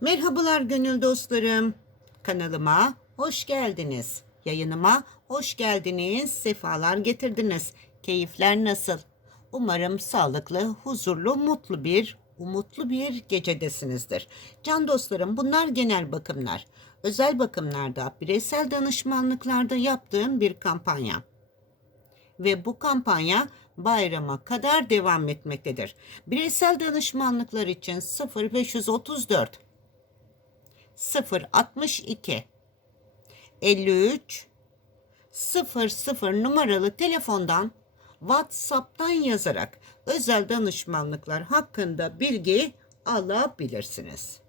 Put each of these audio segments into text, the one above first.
Merhabalar gönül dostlarım. Kanalıma hoş geldiniz. Yayınıma hoş geldiniz. Sefalar getirdiniz. Keyifler nasıl? Umarım sağlıklı, huzurlu, mutlu bir, umutlu bir gecedesinizdir. Can dostlarım bunlar genel bakımlar. Özel bakımlarda, bireysel danışmanlıklarda yaptığım bir kampanya ve bu kampanya bayrama kadar devam etmektedir. Bireysel danışmanlıklar için 0534 062 53 00 numaralı telefondan WhatsApp'tan yazarak özel danışmanlıklar hakkında bilgi alabilirsiniz.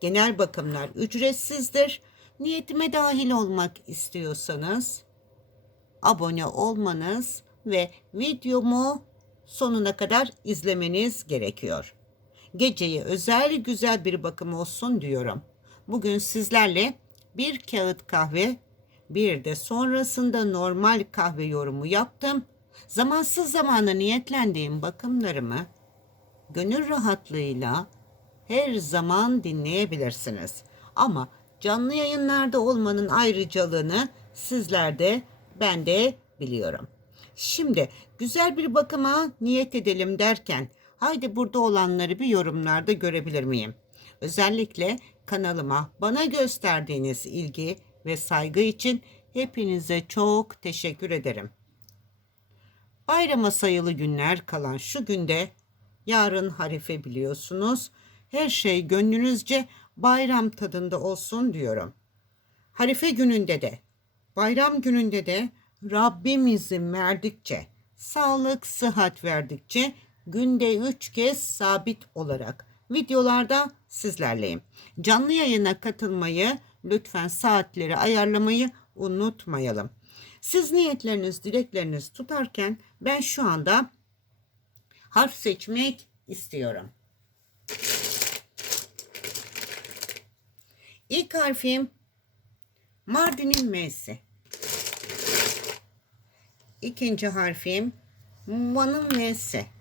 Genel bakımlar ücretsizdir. Niyetime dahil olmak istiyorsanız abone olmanız ve videomu sonuna kadar izlemeniz gerekiyor. Geceye özel güzel bir bakım olsun diyorum. Bugün sizlerle bir kağıt kahve, bir de sonrasında normal kahve yorumu yaptım. Zamansız zamana niyetlendiğim bakımlarımı gönül rahatlığıyla her zaman dinleyebilirsiniz. Ama canlı yayınlarda olmanın ayrıcalığını sizler de ben de biliyorum. Şimdi güzel bir bakıma niyet edelim derken haydi burada olanları bir yorumlarda görebilir miyim? Özellikle kanalıma bana gösterdiğiniz ilgi ve saygı için hepinize çok teşekkür ederim. Bayrama sayılı günler kalan şu günde yarın harife biliyorsunuz. Her şey gönlünüzce bayram tadında olsun diyorum. Harife gününde de bayram gününde de Rabbim izin verdikçe, sağlık, sıhhat verdikçe günde üç kez sabit olarak videolarda sizlerleyim. Canlı yayına katılmayı, lütfen saatleri ayarlamayı unutmayalım. Siz niyetleriniz, dilekleriniz tutarken ben şu anda harf seçmek istiyorum. İlk harfim Mardin'in M'si. İkinci harfim Van'ın M'si.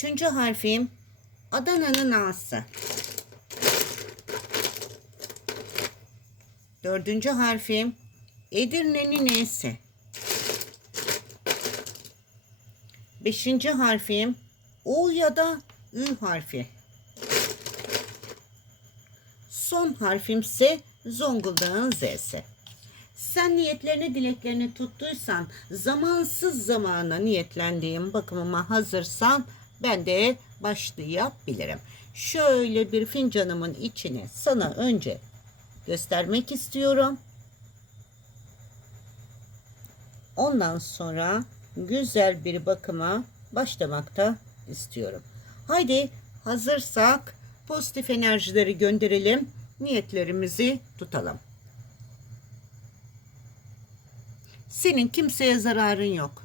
Üçüncü harfim Adana'nın A'sı. Dördüncü harfim Edirne'nin E'si. Beşinci harfim U ya da Ü harfi. Son harfimse Zonguldak'ın Z'si. Sen niyetlerini dileklerini tuttuysan zamansız zamana niyetlendiğim bakımıma hazırsan ben de başlayabilirim. Şöyle bir fincanımın içine sana önce göstermek istiyorum. Ondan sonra güzel bir bakıma başlamakta istiyorum. Haydi hazırsak pozitif enerjileri gönderelim. Niyetlerimizi tutalım. Senin kimseye zararın yok.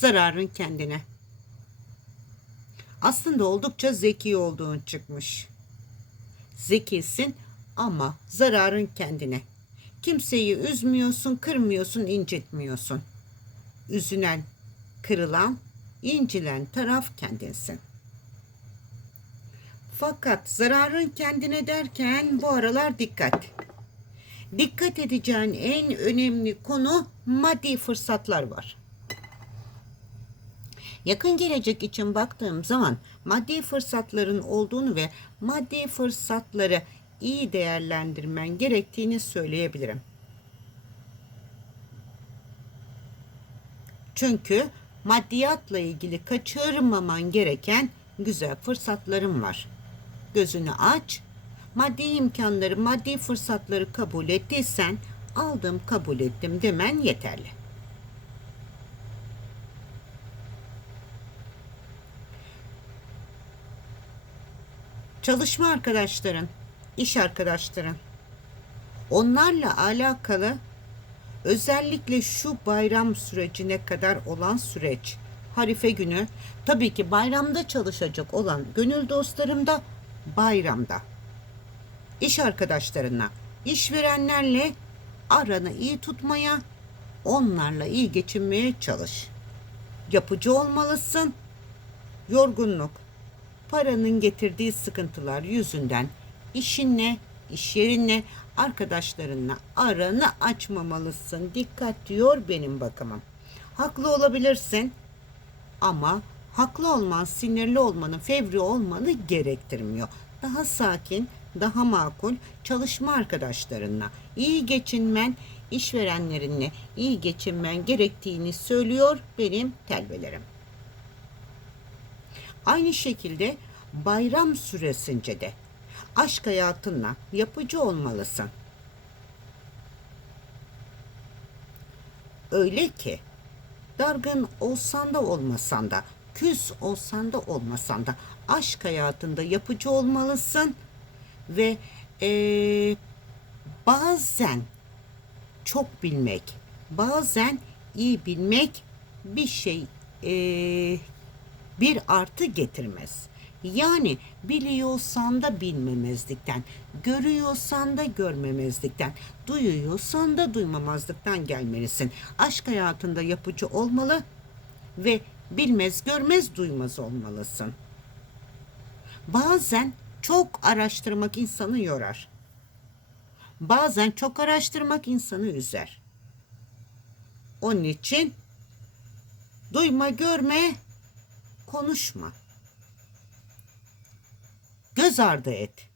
Zararın kendine. Aslında oldukça zeki olduğun çıkmış. Zekisin ama zararın kendine. Kimseyi üzmüyorsun, kırmıyorsun, incitmiyorsun. Üzülen, kırılan, incilen taraf kendinsin. Fakat zararın kendine derken bu aralar dikkat. Dikkat edeceğin en önemli konu maddi fırsatlar var. Yakın gelecek için baktığım zaman maddi fırsatların olduğunu ve maddi fırsatları iyi değerlendirmen gerektiğini söyleyebilirim. Çünkü maddiyatla ilgili kaçırmaman gereken güzel fırsatlarım var. Gözünü aç. Maddi imkanları, maddi fırsatları kabul ettiysen aldım, kabul ettim demen yeterli. Çalışma arkadaşların, iş arkadaşların onlarla alakalı özellikle şu bayram sürecine kadar olan süreç Harife günü tabii ki bayramda çalışacak olan gönül dostlarım da bayramda. İş arkadaşlarına, işverenlerle aranı iyi tutmaya, Onlarla iyi geçinmeye çalış. Yapıcı olmalısın. Yorgunluk, paranın getirdiği sıkıntılar yüzünden işinle, iş yerinle, arkadaşlarınla aranı açmamalısın. Dikkat diyor benim bakımım. Haklı olabilirsin ama haklı olman, sinirli olmanı, fevri olmanı gerektirmiyor. Daha sakin, daha makul çalışma arkadaşlarınla, iyi geçinmen, işverenlerinle iyi geçinmen gerektiğini söylüyor benim telvelerim. Aynı şekilde bayram süresince de aşk hayatınla yapıcı olmalısın. Öyle ki dargın olsan da olmasan da, küs olsan da olmasan da aşk hayatında yapıcı olmalısın ve eee, bazen çok bilmek, bazen iyi bilmek bir şey eee, bir artı getirmez. Yani biliyorsan da bilmemezlikten, görüyorsan da görmemezlikten, duyuyorsan da duymamazlıktan gelmelisin. Aşk hayatında yapıcı olmalı ve bilmez görmez duymaz olmalısın. Bazen çok araştırmak insanı yorar. Bazen çok araştırmak insanı üzer. Onun için duyma, görme, konuşma. Göz ardı et.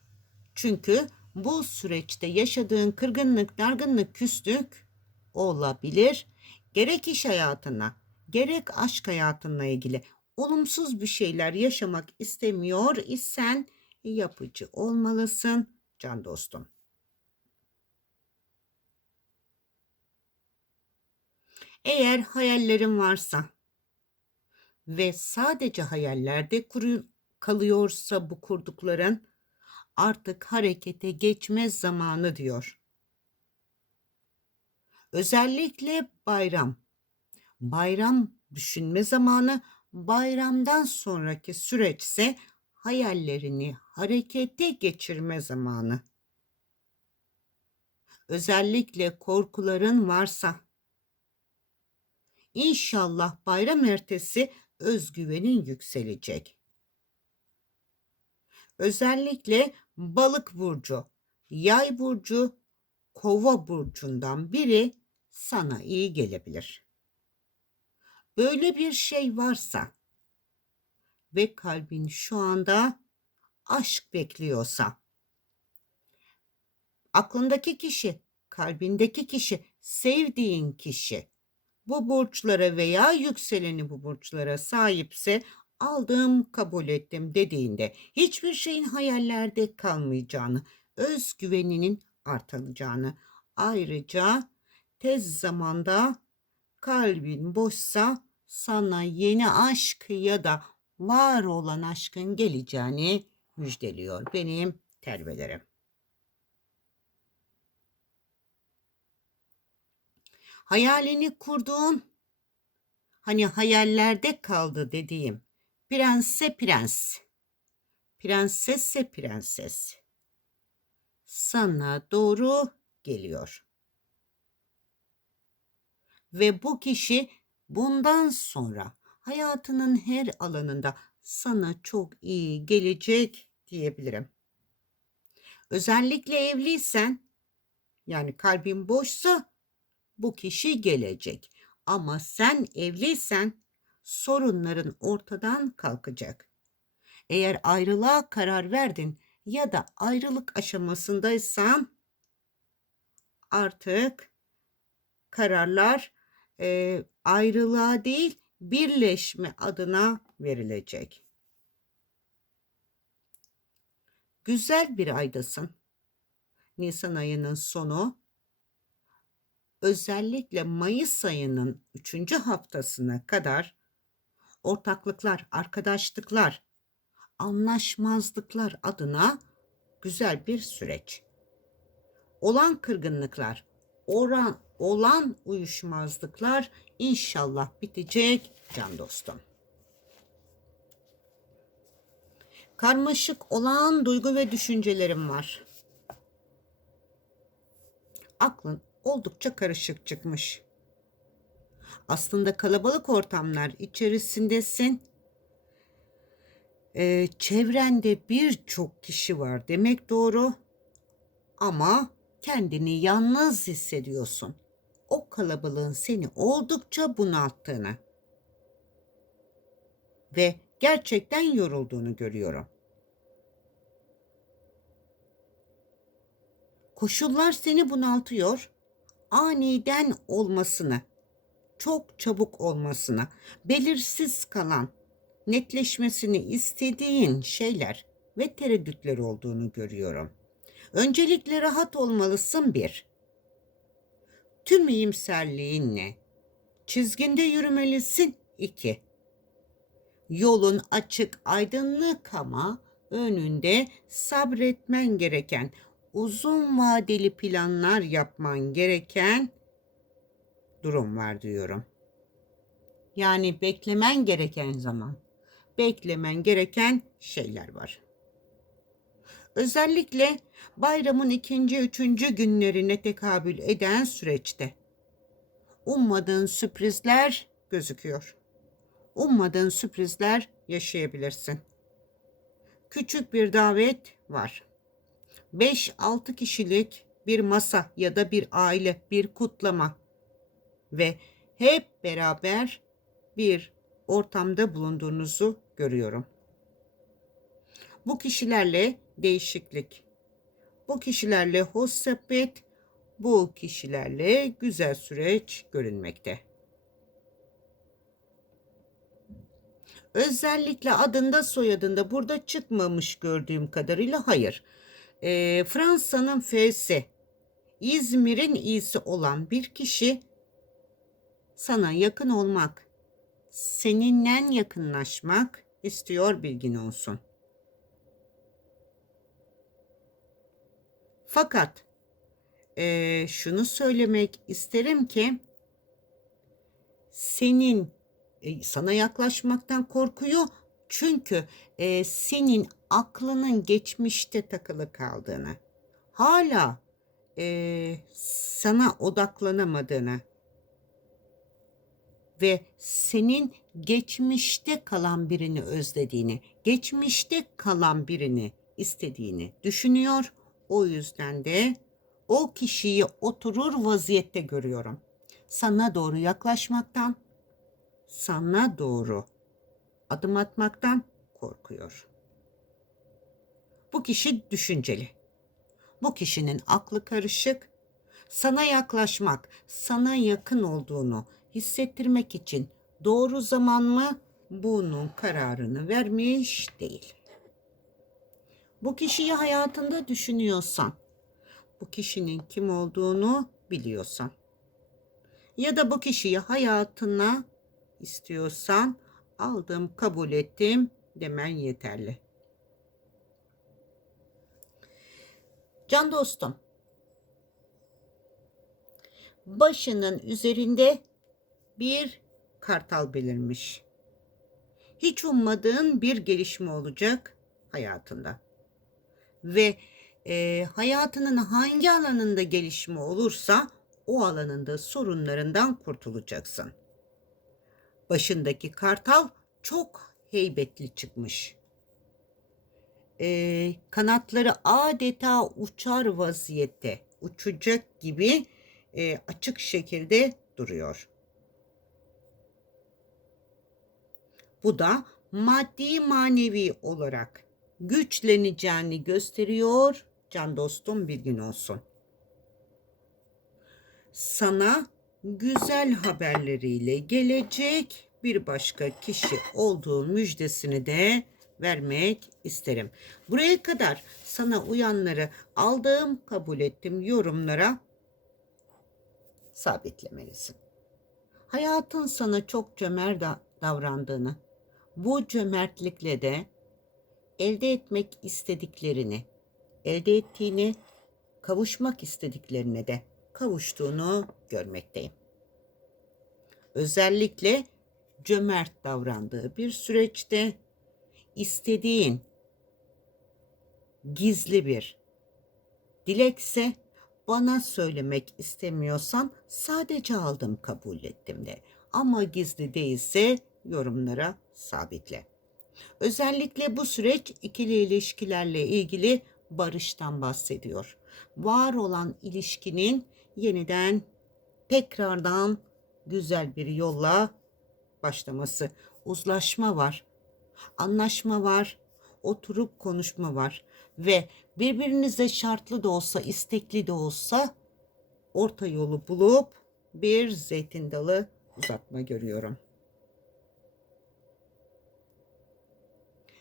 Çünkü bu süreçte yaşadığın kırgınlık, dargınlık, küslük olabilir. Gerek iş hayatına, gerek aşk hayatınla ilgili olumsuz bir şeyler yaşamak istemiyor isen yapıcı olmalısın can dostum. Eğer hayallerin varsa ve sadece hayallerde kuru kalıyorsa bu kurdukların artık harekete geçme zamanı diyor. Özellikle bayram. Bayram düşünme zamanı, bayramdan sonraki süreçse hayallerini harekete geçirme zamanı. Özellikle korkuların varsa İnşallah bayram ertesi özgüvenin yükselecek. Özellikle balık burcu, yay burcu, kova burcundan biri sana iyi gelebilir. Böyle bir şey varsa ve kalbin şu anda aşk bekliyorsa, aklındaki kişi, kalbindeki kişi, sevdiğin kişi bu burçlara veya yükseleni bu burçlara sahipse aldım kabul ettim dediğinde hiçbir şeyin hayallerde kalmayacağını, özgüveninin artacağını, ayrıca tez zamanda kalbin boşsa sana yeni aşk ya da var olan aşkın geleceğini müjdeliyor benim tervelerim. Hayalini kurduğun, hani hayallerde kaldı dediğim prensse prens, prensesse prenses sana doğru geliyor. Ve bu kişi bundan sonra hayatının her alanında sana çok iyi gelecek diyebilirim. Özellikle evliysen yani kalbin boşsa bu kişi gelecek. Ama sen evliysen sorunların ortadan kalkacak. Eğer ayrılığa karar verdin ya da ayrılık aşamasındaysan artık kararlar e, ayrılığa değil birleşme adına verilecek. Güzel bir aydasın. Nisan ayının sonu özellikle Mayıs ayının 3. haftasına kadar ortaklıklar, arkadaşlıklar, anlaşmazlıklar adına güzel bir süreç. Olan kırgınlıklar, oran, olan uyuşmazlıklar inşallah bitecek can dostum. Karmaşık olan duygu ve düşüncelerim var. Aklın oldukça karışık çıkmış. Aslında kalabalık ortamlar içerisindesin. Ee, çevrende birçok kişi var demek doğru. Ama kendini yalnız hissediyorsun. O kalabalığın seni oldukça bunalttığını ve gerçekten yorulduğunu görüyorum. Koşullar seni bunaltıyor. Aniden olmasını, çok çabuk olmasına, belirsiz kalan, netleşmesini istediğin şeyler ve tereddütler olduğunu görüyorum. Öncelikle rahat olmalısın bir. Tüm iyimserliğinle çizginde yürümelisin iki. Yolun açık, aydınlık ama önünde sabretmen gereken, uzun vadeli planlar yapman gereken durum var diyorum. Yani beklemen gereken zaman, beklemen gereken şeyler var. Özellikle bayramın ikinci, üçüncü günlerine tekabül eden süreçte ummadığın sürprizler gözüküyor. Ummadığın sürprizler yaşayabilirsin. Küçük bir davet var. 5-6 kişilik bir masa ya da bir aile, bir kutlama ve hep beraber bir ortamda bulunduğunuzu görüyorum. Bu kişilerle değişiklik, bu kişilerle hoş sohbet, bu kişilerle güzel süreç görünmekte. Özellikle adında soyadında burada çıkmamış gördüğüm kadarıyla hayır. Ee, Fransa'nın F'si, İzmir'in İ'si olan bir kişi sana yakın olmak, seninle yakınlaşmak istiyor bilgin olsun. Fakat e, şunu söylemek isterim ki senin e, sana yaklaşmaktan korkuyor çünkü e, senin aklının geçmişte takılı kaldığını, hala e, sana odaklanamadığını ve senin geçmişte kalan birini özlediğini, geçmişte kalan birini istediğini düşünüyor. O yüzden de o kişiyi oturur vaziyette görüyorum. Sana doğru yaklaşmaktan, sana doğru adım atmaktan korkuyor. Bu kişi düşünceli. Bu kişinin aklı karışık. Sana yaklaşmak, sana yakın olduğunu hissettirmek için doğru zaman mı bunun kararını vermiş değil. Bu kişiyi hayatında düşünüyorsan, bu kişinin kim olduğunu biliyorsan ya da bu kişiyi hayatına istiyorsan aldım, kabul ettim demen yeterli. Can dostum, başının üzerinde bir kartal belirmiş. Hiç ummadığın bir gelişme olacak hayatında. Ve e, hayatının hangi alanında gelişme olursa o alanında sorunlarından kurtulacaksın. Başındaki kartal çok heybetli çıkmış. E, kanatları adeta uçar vaziyette, uçacak gibi e, açık şekilde duruyor. Bu da maddi manevi olarak güçleneceğini gösteriyor. Can dostum bilgin olsun. Sana güzel haberleriyle gelecek bir başka kişi olduğu müjdesini de vermek isterim. Buraya kadar sana uyanları aldığım, kabul ettim yorumlara sabitlemelisin. Hayatın sana çok cömert davrandığını, bu cömertlikle de elde etmek istediklerini, elde ettiğini, kavuşmak istediklerine de kavuştuğunu görmekteyim. Özellikle cömert davrandığı bir süreçte istediğin gizli bir dilekse bana söylemek istemiyorsan sadece aldım kabul ettim de. ama gizli değilse yorumlara sabitle. Özellikle bu süreç ikili ilişkilerle ilgili barıştan bahsediyor. Var olan ilişkinin yeniden tekrardan güzel bir yolla başlaması. Uzlaşma var. Anlaşma var. Oturup konuşma var ve birbirinize şartlı da olsa, istekli de olsa orta yolu bulup bir zeytin dalı uzatma görüyorum.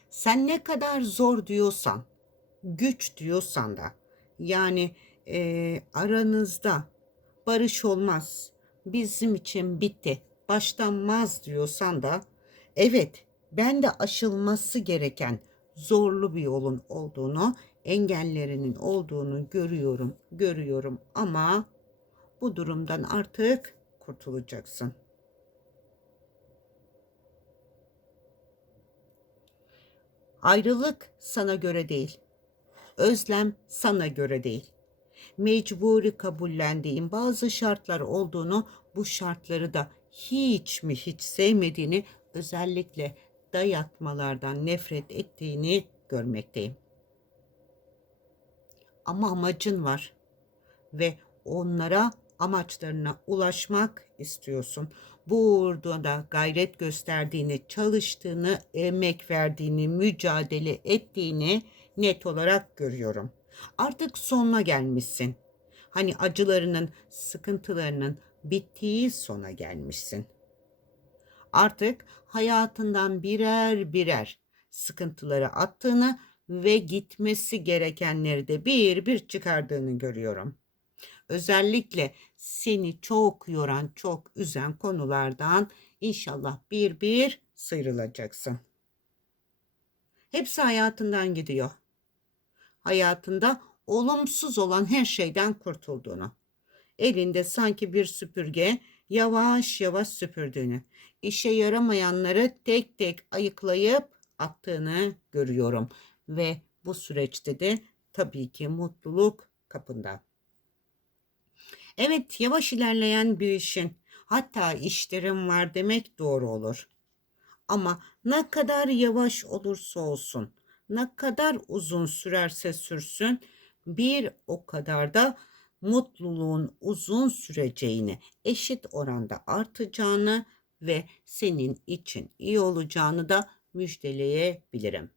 Sen ne kadar zor diyorsan, güç diyorsan da yani e, aranızda barış olmaz, bizim için bitti, başlanmaz diyorsan da evet ben de aşılması gereken zorlu bir yolun olduğunu, engellerinin olduğunu görüyorum, görüyorum ama bu durumdan artık kurtulacaksın. Ayrılık sana göre değil. Özlem sana göre değil. Mecburi kabullendiğin bazı şartlar olduğunu, bu şartları da hiç mi hiç sevmediğini, özellikle dayatmalardan nefret ettiğini görmekteyim. Ama amacın var ve onlara amaçlarına ulaşmak istiyorsun. Burada da gayret gösterdiğini, çalıştığını, emek verdiğini, mücadele ettiğini net olarak görüyorum. Artık sonuna gelmişsin. Hani acılarının, sıkıntılarının bittiği sona gelmişsin. Artık hayatından birer birer sıkıntıları attığını ve gitmesi gerekenleri de bir bir çıkardığını görüyorum. Özellikle seni çok yoran, çok üzen konulardan inşallah bir bir sıyrılacaksın. Hepsi hayatından gidiyor. Hayatında olumsuz olan her şeyden kurtulduğunu. Elinde sanki bir süpürge yavaş yavaş süpürdüğünü, işe yaramayanları tek tek ayıklayıp attığını görüyorum ve bu süreçte de tabii ki mutluluk kapında. Evet, yavaş ilerleyen bir işin, hatta işlerim var demek doğru olur. Ama ne kadar yavaş olursa olsun, ne kadar uzun sürerse sürsün, bir o kadar da mutluluğun uzun süreceğini, eşit oranda artacağını ve senin için iyi olacağını da müjdeleyebilirim.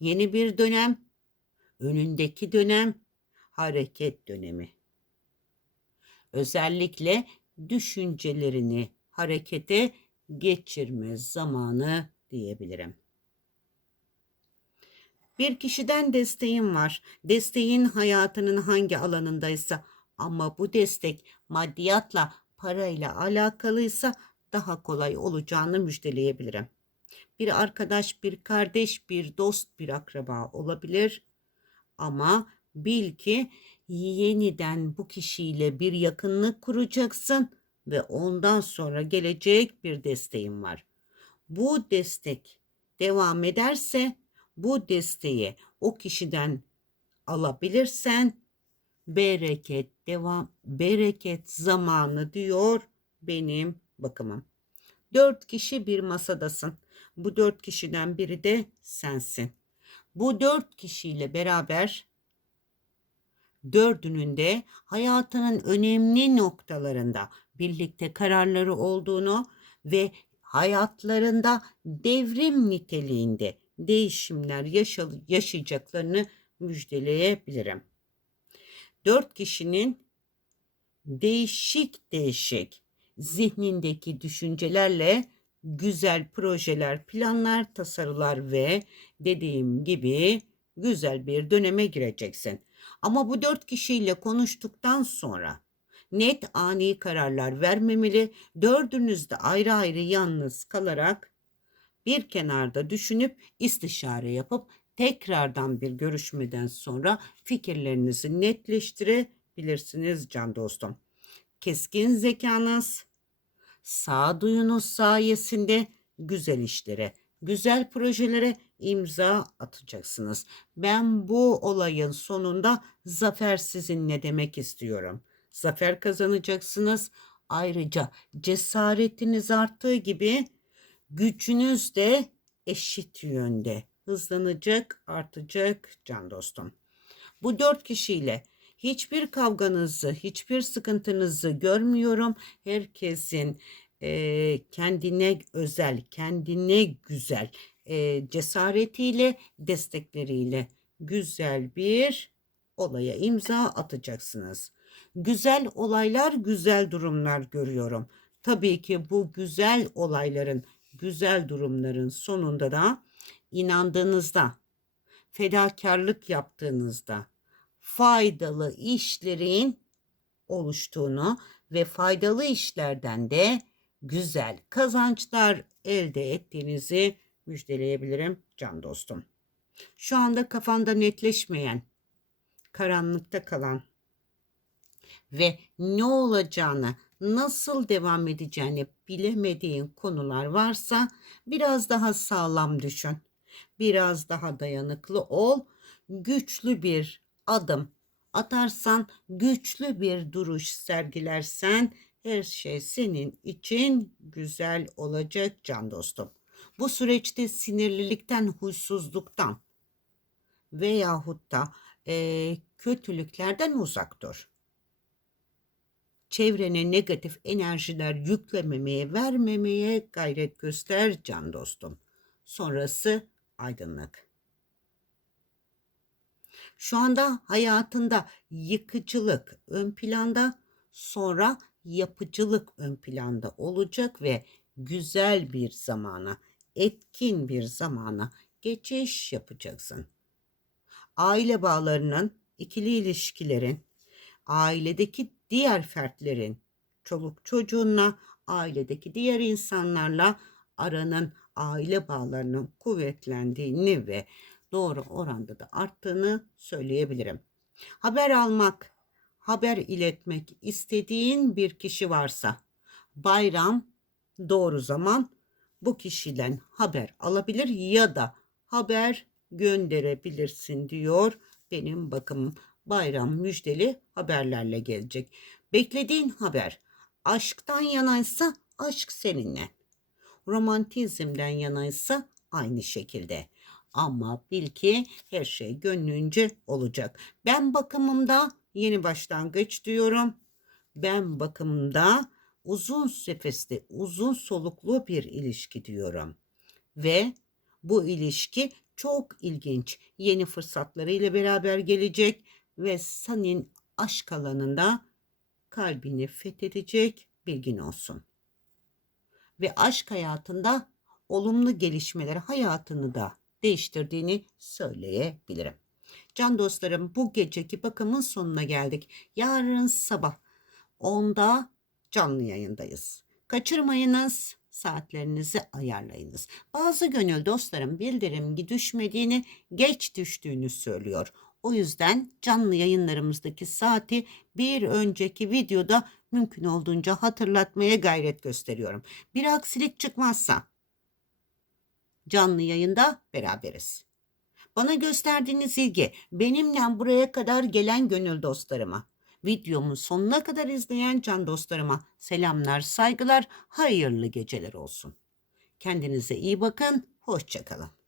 Yeni bir dönem, önündeki dönem hareket dönemi. Özellikle düşüncelerini harekete geçirme zamanı diyebilirim. Bir kişiden desteğin var. Desteğin hayatının hangi alanındaysa ama bu destek maddiyatla, parayla alakalıysa daha kolay olacağını müjdeleyebilirim. Bir arkadaş, bir kardeş, bir dost, bir akraba olabilir. Ama bil ki yeniden bu kişiyle bir yakınlık kuracaksın ve ondan sonra gelecek bir desteğin var. Bu destek devam ederse bu desteği o kişiden alabilirsen bereket devam bereket zamanı diyor benim bakımım. Dört kişi bir masadasın. Bu dört kişiden biri de sensin. Bu dört kişiyle beraber dördünün de hayatının önemli noktalarında birlikte kararları olduğunu ve hayatlarında devrim niteliğinde değişimler yaşayacaklarını müjdeleyebilirim. Dört kişinin değişik değişik zihnindeki düşüncelerle güzel projeler, planlar, tasarılar ve dediğim gibi güzel bir döneme gireceksin. Ama bu dört kişiyle konuştuktan sonra net ani kararlar vermemeli, dördünüz de ayrı ayrı yalnız kalarak bir kenarda düşünüp istişare yapıp tekrardan bir görüşmeden sonra fikirlerinizi netleştirebilirsiniz can dostum. Keskin zekanız, sağduyunuz sayesinde güzel işlere, güzel projelere imza atacaksınız. Ben bu olayın sonunda zafer sizinle demek istiyorum. Zafer kazanacaksınız. Ayrıca cesaretiniz arttığı gibi gücünüz de eşit yönde hızlanacak, artacak can dostum. Bu dört kişiyle hiçbir kavganızı, hiçbir sıkıntınızı görmüyorum. Herkesin e, kendine özel, kendine güzel e, cesaretiyle, destekleriyle güzel bir olaya imza atacaksınız. Güzel olaylar, güzel durumlar görüyorum. Tabii ki bu güzel olayların, güzel durumların sonunda da inandığınızda, fedakarlık yaptığınızda faydalı işlerin oluştuğunu ve faydalı işlerden de güzel kazançlar elde ettiğinizi müjdeleyebilirim can dostum. Şu anda kafanda netleşmeyen, karanlıkta kalan ve ne olacağını, nasıl devam edeceğini bilemediğin konular varsa biraz daha sağlam düşün. Biraz daha dayanıklı ol. Güçlü bir adım atarsan, güçlü bir duruş sergilersen her şey senin için güzel olacak can dostum. Bu süreçte sinirlilikten, huysuzluktan veyahut da e, kötülüklerden uzak dur. Çevrene negatif enerjiler yüklememeye, vermemeye gayret göster can dostum. Sonrası aydınlık. Şu anda hayatında yıkıcılık ön planda, sonra yapıcılık ön planda olacak ve güzel bir zamana, etkin bir zamana geçiş yapacaksın. Aile bağlarının, ikili ilişkilerin, ailedeki diğer fertlerin, çoluk çocuğunla, ailedeki diğer insanlarla aranın aile bağlarının kuvvetlendiğini ve doğru oranda da arttığını söyleyebilirim. Haber almak, haber iletmek istediğin bir kişi varsa bayram doğru zaman bu kişiden haber alabilir ya da haber gönderebilirsin diyor benim bakımım. Bayram müjdeli haberlerle gelecek. Beklediğin haber aşktan yanaysa aşk seninle. Romantizmden yanaysa aynı şekilde. Ama bil ki her şey gönlünce olacak. Ben bakımımda yeni başlangıç diyorum. Ben bakımda uzun sefeste, uzun soluklu bir ilişki diyorum. Ve bu ilişki çok ilginç. Yeni fırsatlarıyla beraber gelecek ve senin aşk alanında kalbini fethedecek bilgin olsun. Ve aşk hayatında olumlu gelişmeler hayatını da değiştirdiğini söyleyebilirim. Can dostlarım bu geceki bakımın sonuna geldik. Yarın sabah 10'da canlı yayındayız. Kaçırmayınız, saatlerinizi ayarlayınız. Bazı gönül dostlarım bildirim düşmediğini, geç düştüğünü söylüyor. O yüzden canlı yayınlarımızdaki saati bir önceki videoda mümkün olduğunca hatırlatmaya gayret gösteriyorum. Bir aksilik çıkmazsa canlı yayında beraberiz. Bana gösterdiğiniz ilgi benimle buraya kadar gelen gönül dostlarıma, videomun sonuna kadar izleyen can dostlarıma selamlar, saygılar, hayırlı geceler olsun. Kendinize iyi bakın, hoşçakalın.